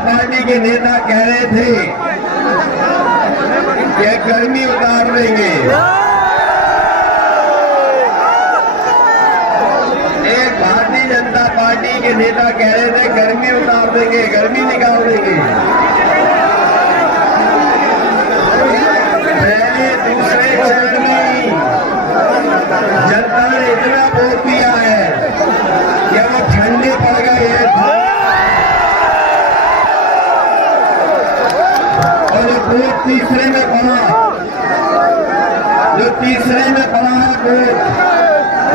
Party के नेता कह रहे थे कि गर्मी उतार देंगे। एक भारतीय जनता पार्टी के नेता कह रहे थे गर्मी उतार देंगे, गर्मी निकाल देंगे। पहले दूसरे चरण में जनता ने इतना वोट दिया है कि वो ठंडे पड़ गए हैं और वोट तीसरे में पड़ा, जो तीसरे में पड़ा है वोट,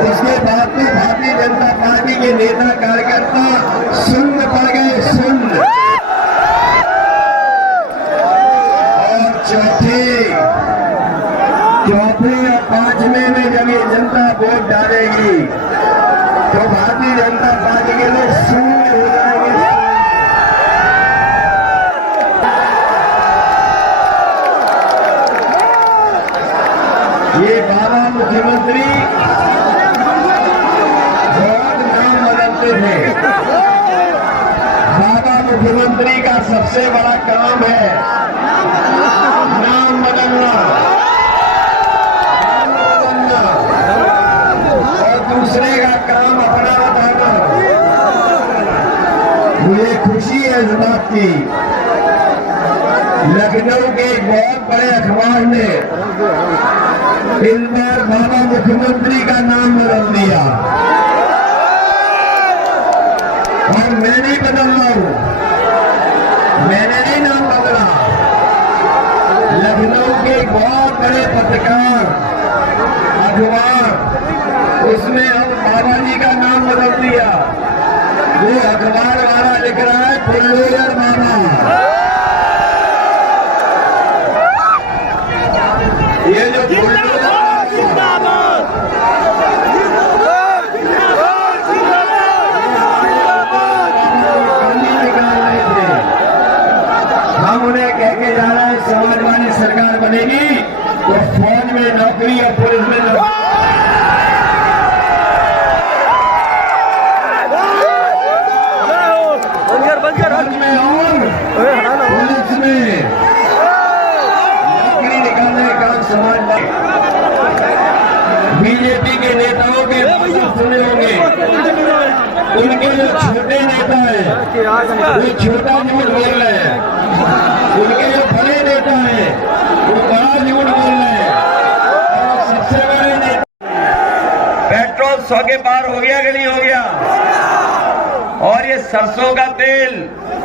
उसके बाद तो भारतीय जनता पार्टी के नेता कार्यकर्ता शून्य पड़ गए, शून्य। और चौथे और पांचवें में जब ये जनता वोट डालेगी तो भारतीय जनता पार्टी के लोग शून्य हो जाएंगे। ये बाबा मुख्यमंत्री बहुत नाम बदलते थे। बाबा मुख्यमंत्री का सबसे बड़ा काम है नाम बदलना, और दूसरे का काम अपना बताना। मुझे खुशी है इस बात की, लखनऊ के एक बहुत बड़े अखबार ने इस बार बाबा मुख्यमंत्री का नाम बदल दिया और मैं नहीं बदल रहा हूं, मैंने नहीं नाम बदला। लखनऊ के एक बहुत बड़े पत्रकार अखबार, उसने अब बाबा जी का नाम बदल दिया। वो अखबार वाला लिख रहा है बुलडोजर बाबा। ये जो बुलडोजर निकाल रहे थे, हम उन्हें कह के जा रहे हैं समाजवादी सरकार बनेगी तो फौज में नौकरी और पुलिस में नौकरी, पुलिस में नौकरी निकालने का समाजवादी। बीजेपी के नेताओं के सुने होंगे, उनके जो छोटे नेता हैं वो छोटा झूठ बोल रहे हैं, उनके जो बड़े नेता हैं वो बड़ा झूठ बोल रहे हैं। और सबसे बड़े नेता पेट्रोल 100 के पार हो गया कि नहीं हो गया, और ये सरसों का तेल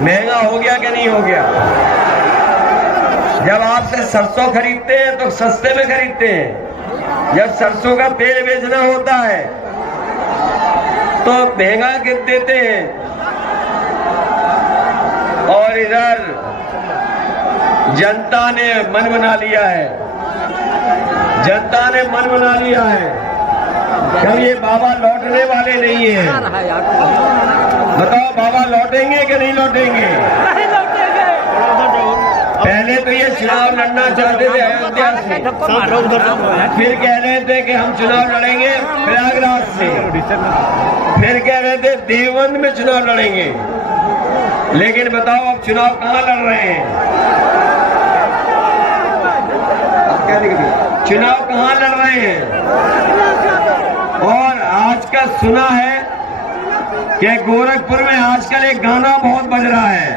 महंगा हो गया कि नहीं हो गया। जब आपसे सरसों खरीदते हैं तो सस्ते में खरीदते हैं, जब सरसों का तेल बेचना होता है तो महंगा गिर देते हैं। और इधर जनता ने मन बना लिया है, जनता ने मन बना लिया है कि ये बाबा लौटने वाले नहीं है। बताओ बाबा लौटेंगे कि नहीं लौटेंगे? पहले तो ये चुनाव लड़ना चाहते थे अयोध्या से, फिर कह रहे थे कि हम चुनाव लड़ेंगे प्रयागराज से, फिर कह रहे थे देवबंद में चुनाव लड़ेंगे। लेकिन बताओ अब चुनाव कहाँ लड़ रहे हैं? चुनाव कहाँ लड़ रहे हैं? और आज का सुना है कि गोरखपुर में आजकल एक गाना बहुत बज रहा है।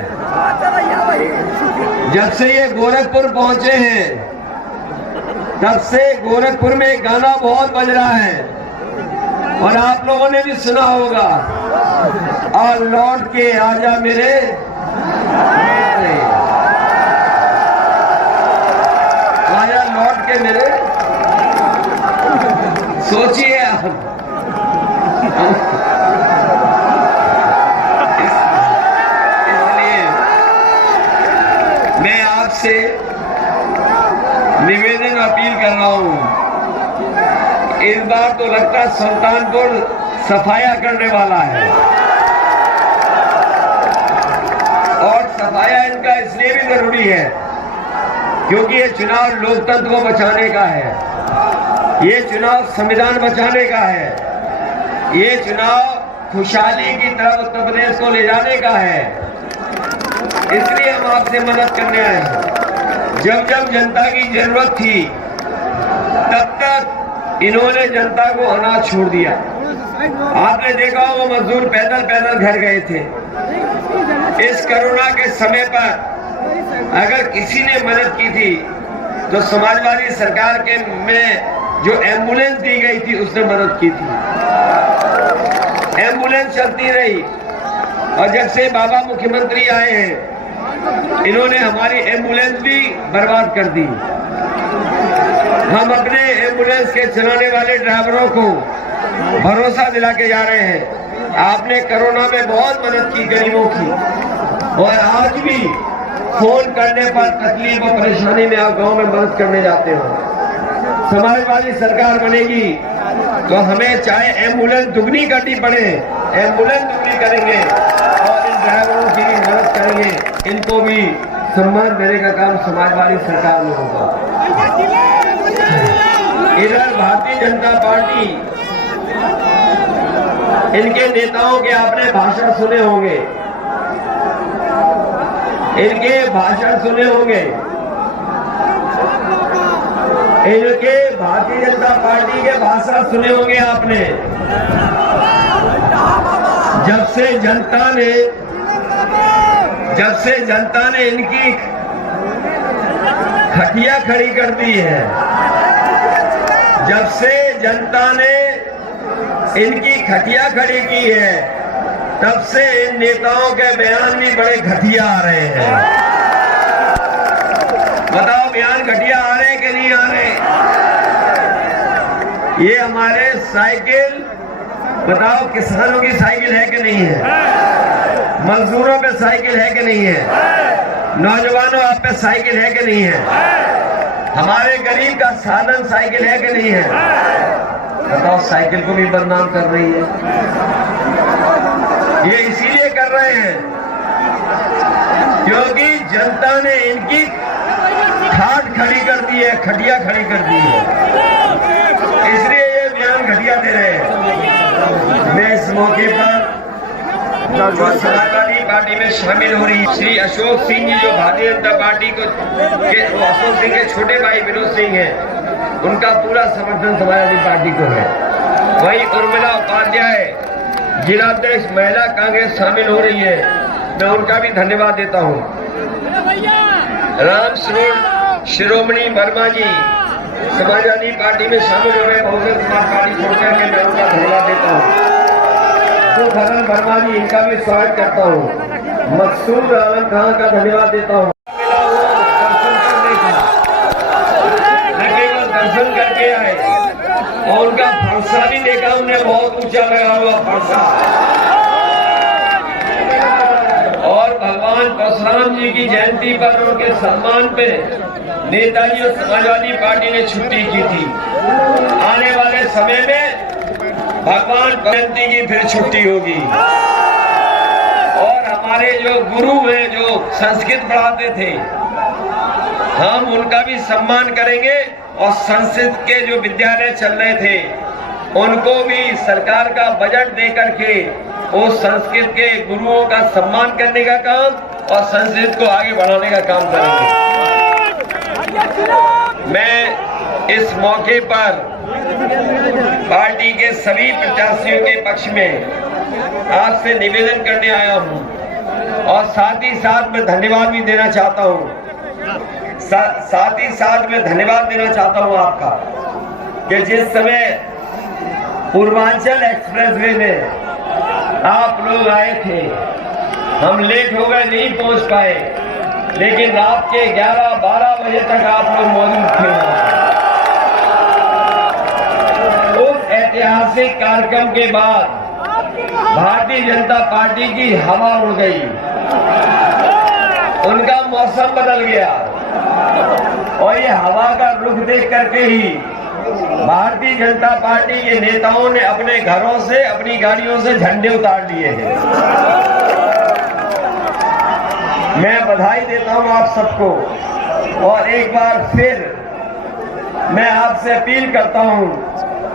जब से ये गोरखपुर पहुंचे हैं तब से गोरखपुर में एक गाना बहुत बज रहा है, और आप लोगों ने भी सुना होगा, और लौट के आजा मेरे। आजा लौट के मेरे। सोचिए आप, इसलिए मैं आपसे निवेदन अपील कर रहा हूं, इस बार तो लगता है सुल्तानपुर सफाया करने वाला है, और सफाया इनका इसलिए भी जरूरी है क्योंकि ये चुनाव लोकतंत्र को बचाने का है, ये चुनाव संविधान बचाने का है, ये चुनाव खुशहाली की तरफ उत्तर प्रदेश को ले जाने का है। इसलिए हम आपसे मदद करने आए हैं। जब जब जनता की जरूरत थी तब तक इन्होंने जनता को अनाज छोड़ दिया। आपने देखा वो मजदूर पैदल पैदल घर गए थे। इस कोरोना के समय पर अगर किसी ने मदद की थी तो समाजवादी सरकार के में जो एम्बुलेंस दी गई थी उसने मदद की थी। एम्बुलेंस चलती रही और जब से बाबा मुख्यमंत्री आए हैं इन्होंने हमारी एम्बुलेंस भी बर्बाद कर दी। हम अपने एम्बुलेंस के चलाने वाले ड्राइवरों को भरोसा दिला के जा रहे हैं। आपने कोरोना में बहुत मदद की गरीबों की और आज भी फोन करने पर तकलीफ और परेशानी में आप गांव में मदद करने जाते हो। समाजवादी सरकार बनेगी तो हमें चाहे एम्बुलेंस दुगनी करनी पड़े, एम्बुलेंस दुगनी करेंगे और इन ड्राइवरों की भी मदद करेंगे। इनको भी सम्मान देने का काम समाजवादी सरकार में होगा। इधर भारतीय जनता पार्टी, इनके नेताओं के आपने भाषण सुने होंगे, इनके भाषण सुने होंगे। इनके भारतीय जनता पार्टी के भाषण सुने होंगे आपने। जब से जनता ने इनकी खटिया खड़ी कर दी है, जब से जनता ने इनकी खटिया खड़ी की है तब से इन नेताओं के बयान भी बड़े घटिया आ रहे हैं। बताओ बयान घटिया आ रहे कि नहीं आ रहे? ये हमारे साइकिल, बताओ किसानों की साइकिल है कि नहीं है? मजदूरों पे साइकिल है कि नहीं है? नौजवानों आप पे साइकिल है कि नहीं है? हमारे गरीब का साधन साइकिल है कि नहीं है? बताओ साइकिल को भी बदनाम कर रही है। ये इसीलिए कर रहे हैं क्योंकि जनता ने इनकी ठाट खड़ी कर दी है, खटिया खड़ी कर दी है, इसलिए ये बयान घटिया दे रहे हैं। मैं इस मौके पर समाजवादी पार्टी में शामिल हो रही श्री अशोक सिंह जी जो भारतीय जनता पार्टी को अशोक सिंह के छोटे भाई विनोद सिंह हैं, उनका पूरा समर्थन समाजवादी पार्टी को है। वही उर्मिला उपाध्याय जिलाध्यक्ष महिला कांग्रेस शामिल हो रही है, मैं उनका भी धन्यवाद देता हूँ। राम स्वरूप शिरोमणि वर्मा जी समाजवादी पार्टी में शामिल हो रहे, बहुजन समाज पार्टी छोड़कर के मैं उनका धन्यवाद देता हूँ। धर्म वर्मा जी इनका भी स्वागत करता हूँ। मकसूद आलम खान का धन्यवाद देता हूँ। दर्शन करके आए और उनका फरसा भी देखा, उन्हें बहुत ऊंचा लगा हुआ फरसा। और भगवान परशुराम जी की जयंती पर उनके सम्मान पे नेताजी और समाजवादी पार्टी ने छुट्टी की थी। आने वाले समय में भगवान जयंती की फिर छुट्टी होगी और हमारे जो गुरु हैं जो संस्कृत पढ़ाते थे हम उनका भी सम्मान करेंगे और संस्कृत के जो विद्यालय चल रहे थे उनको भी सरकार का बजट दे करके उस संस्कृत के गुरुओं का सम्मान करने का काम और संस्कृत को आगे बढ़ाने का काम करेंगे। मैं इस मौके पर पार्टी के सभी प्रत्याशियों के पक्ष में आपसे निवेदन करने आया हूं और साथ ही साथ मैं धन्यवाद भी देना चाहता हूं। साथ ही साथ मैं धन्यवाद देना चाहता हूं आपका कि जिस समय पूर्वांचल एक्सप्रेसवे में आप लोग आए थे, हम लेट हो गए, नहीं पहुंच पाए, लेकिन रात के 11-12 बजे तक आप लोग मौजूद थे। उस ऐतिहासिक कार्यक्रम के बाद भारतीय जनता पार्टी की हवा उड़ गई, उनका मौसम बदल गया और ये हवा का रुख देख करके ही भारतीय जनता पार्टी के नेताओं ने अपने घरों से, अपनी गाड़ियों से झंडे उतार लिए हैं। मैं बधाई देता हूं आप सबको और एक बार फिर मैं आपसे अपील करता हूं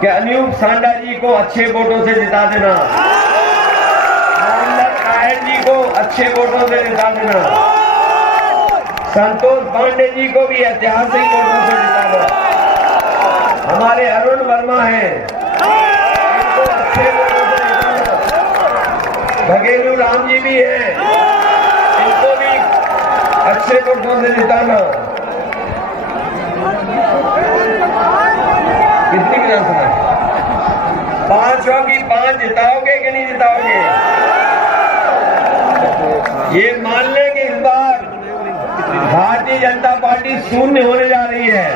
कि अनूप सांडा जी को अच्छे वोटों से जिता देना, मोहम्मद ताहिर जी को अच्छे वोटों से जिता देना। संतोष पांडे जी को भी ऐतिहासिक वोटों से जिता दो। हमारे अरुण वर्मा हैं, इनको अच्छे वोटों से जिता दो। घघेलू राम जी भी हैं, इनको भी अच्छे वोटों से जिताना। कितनी विधानसभा? 500 की 5 जिताओगे कि नहीं जिताओगे? ये मान लें कि इस बार भारतीय जनता पार्टी शून्य होने जा रही है।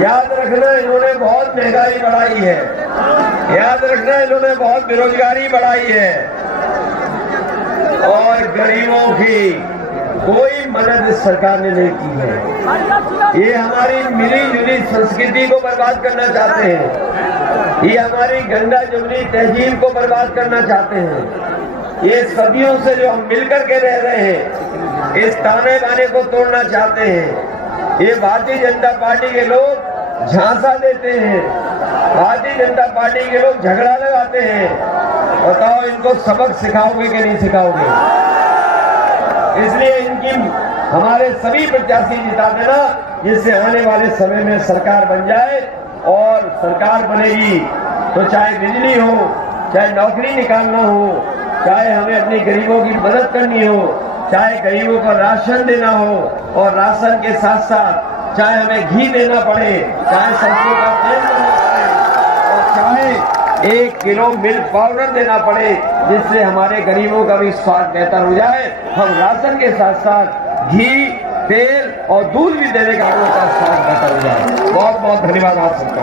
याद रखना, इन्होंने बहुत महंगाई बढ़ाई है। याद रखना, इन्होंने बहुत बेरोजगारी बढ़ाई है और गरीबों की कोई मदद इस सरकार ने नहीं की है। ये हमारी मिली जुली संस्कृति को बर्बाद करना चाहते हैं। ये हमारी गंगा जमुनी तहजीब को बर्बाद करना चाहते हैं। ये सदियों से जो हम मिलकर के रह रहे हैं, इस ताने बाने को तोड़ना चाहते हैं। ये भारतीय जनता पार्टी के लोग झांसा देते हैं, भारतीय जनता पार्टी के लोग झगड़ा लगाते हैं। बताओ, इनको सबक सिखाओगे कि नहीं सिखाओगे? इसलिए इनकी हमारे सभी प्रत्याशी जिता देना, जिससे आने वाले समय में सरकार बन जाए। और सरकार बनेगी तो चाहे बिजली हो, चाहे नौकरी निकालना हो, चाहे हमें अपने गरीबों की मदद करनी हो, चाहे गरीबों को राशन देना हो, और राशन के साथ साथ चाहे हमें घी देना पड़े, चाहे सरसों का तेल देना पड़े, और चाहे 1 किलो मिल्क पाउडर देना पड़े, जिससे हमारे गरीबों का भी स्वास्थ्य बेहतर हो जाए। हम राशन के साथ साथ घी, तेल और दूध भी देने का स्वास्थ्य बेहतर हो जाए। बहुत बहुत धन्यवाद आप सबका।